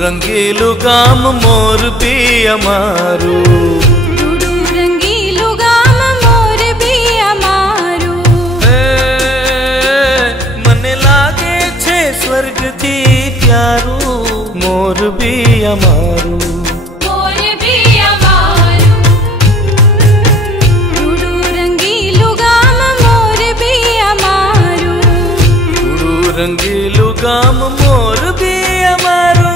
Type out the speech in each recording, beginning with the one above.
रंगीलू गाम मोरबी अमारू। रूडू रंगीलू गाम मोरबी अमारू। मने लागे छे स्वर्ग थी प्यारू मोरबी अमारू। मोरबी अमारू। रूडू रंगीलू गाम मोरबी अमारू। रूडू रंगीलू गाम मोरबी अमारू।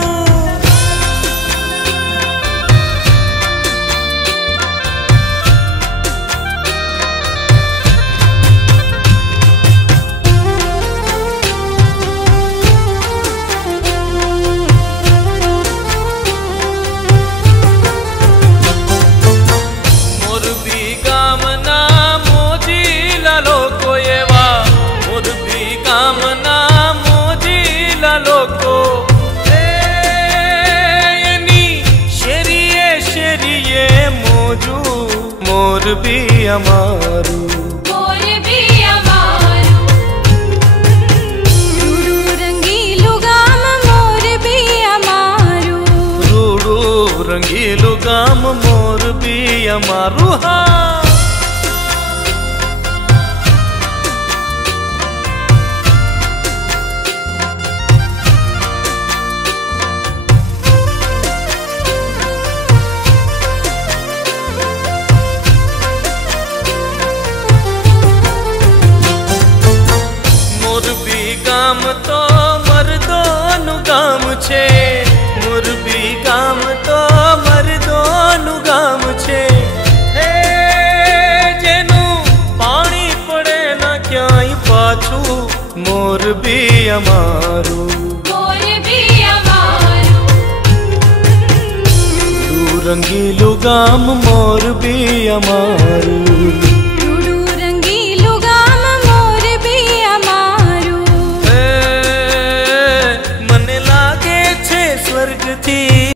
मोरबी अमारू। मोरबी अमारू। रूडू रंगीलू गाम मोरबी अमारू। रूडू रंगीलू गाम मोरबी अमारू। हाँ गाम तो मर्दोनु गाम छे। मोरबी गाम तो मर्दोनु गाम छे। हे जेनु पानी पड़े ना क्यांय पाछू मोरबी अमारू। मोरबी अमारू। रूडू रंगीलू गाम मोरबी अमारू।